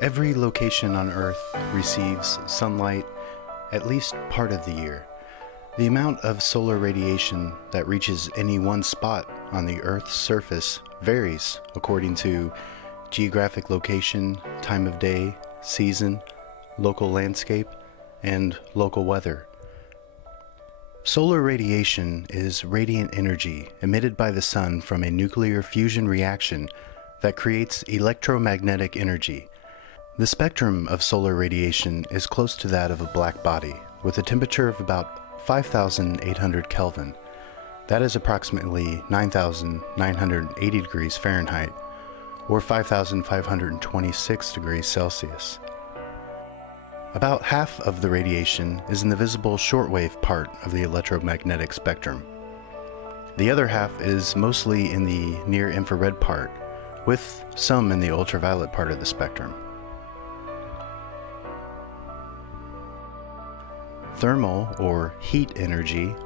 Every location on Earth receives sunlight at least part of the year. The amount of solar radiation that reaches any one spot on the Earth's surface varies according to geographic location, time of day, season, local landscape, and local weather. Solar radiation is radiant energy emitted by the sun from a nuclear fusion reaction that creates electromagnetic energy. The spectrum of solar radiation is close to that of a black body, with a temperature of about 5,800 Kelvin. That is approximately 9,980 degrees Fahrenheit, or 5,526 degrees Celsius. About half of the radiation is in the visible shortwave part of the electromagnetic spectrum. The other half is mostly in the near-infrared part, with some in the ultraviolet part of the spectrum. Thermal, or heat energy,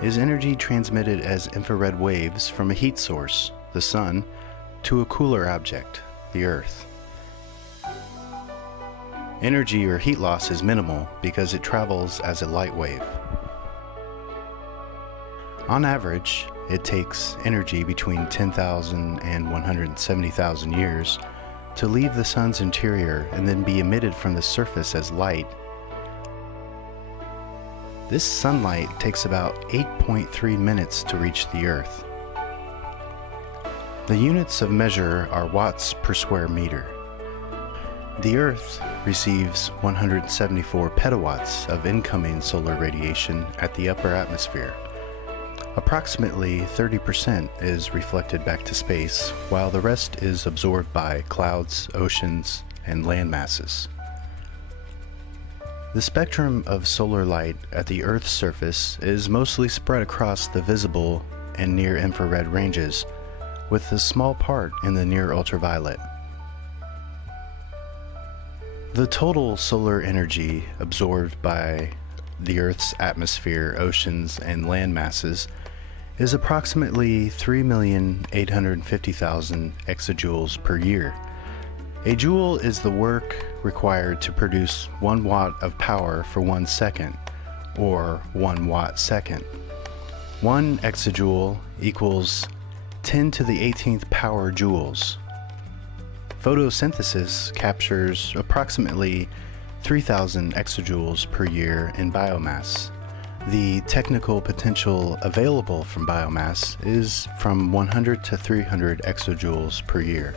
is energy transmitted as infrared waves from a heat source, the sun, to a cooler object, the Earth. Energy or heat loss is minimal because it travels as a light wave. On average, it takes energy between 10,000 and 170,000 years to leave the sun's interior and then be emitted from the surface as light. This sunlight takes about 8.3 minutes to reach the Earth. The units of measure are watts per square meter. The Earth receives 174 petawatts of incoming solar radiation at the upper atmosphere. Approximately 30% is reflected back to space, while the rest is absorbed by clouds, oceans, and land masses. The spectrum of solar light at the Earth's surface is mostly spread across the visible and near-infrared ranges, with a small part in the near-ultraviolet. The total solar energy absorbed by the Earth's atmosphere, oceans, and land masses is approximately 3,850,000 exajoules per year. A joule is the work required to produce 1 watt of power for 1 second, or 1 watt second. 1 exajoule equals 10 to the 18th power joules. Photosynthesis captures approximately 3,000 exajoules per year in biomass. The technical potential available from biomass is from 100 to 300 exajoules per year.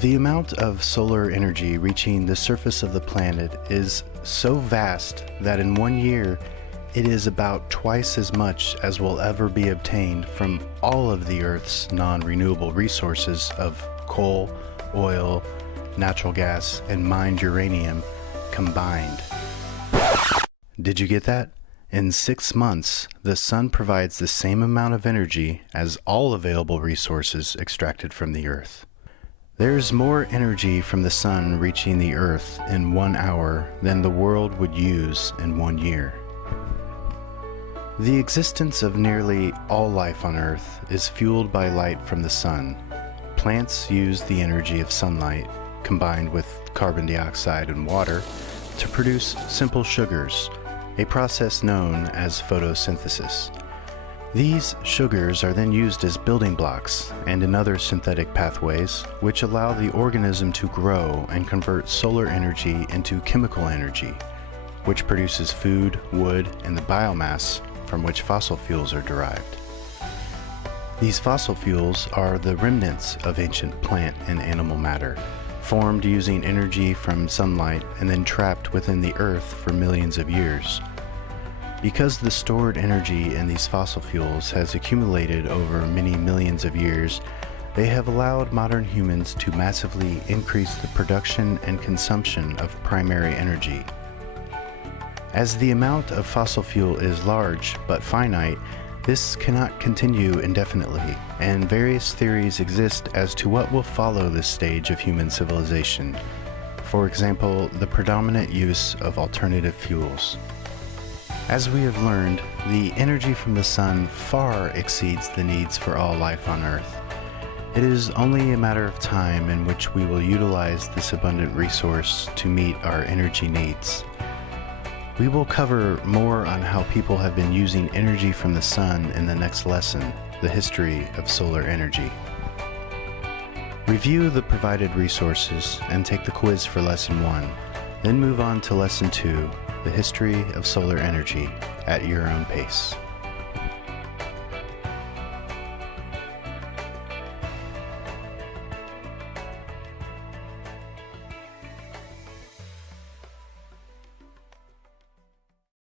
The amount of solar energy reaching the surface of the planet is so vast that in 1 year it is about twice as much as will ever be obtained from all of the Earth's non-renewable resources of coal, oil, natural gas, and mined uranium combined. Did you get that? In 6 months, the sun provides the same amount of energy as all available resources extracted from the Earth. There's more energy from the sun reaching the Earth in 1 hour than the world would use in 1 year. The existence of nearly all life on Earth is fueled by light from the sun. Plants use the energy of sunlight, combined with carbon dioxide and water, to produce simple sugars, a process known as photosynthesis. These sugars are then used as building blocks and in other synthetic pathways, which allow the organism to grow and convert solar energy into chemical energy, which produces food, wood, and the biomass from which fossil fuels are derived. These fossil fuels are the remnants of ancient plant and animal matter, formed using energy from sunlight and then trapped within the earth for millions of years. Because the stored energy in these fossil fuels has accumulated over many millions of years, they have allowed modern humans to massively increase the production and consumption of primary energy. As the amount of fossil fuel is large but finite, this cannot continue indefinitely, and various theories exist as to what will follow this stage of human civilization. For example, the predominant use of alternative fuels. As we have learned, the energy from the sun far exceeds the needs for all life on Earth. It is only a matter of time in which we will utilize this abundant resource to meet our energy needs. We will cover more on how people have been using energy from the sun in the next lesson, The History of Solar Energy. Review the provided resources and take the quiz for Lesson 1. Then move on to Lesson 2, The History of Solar Energy, at your own pace.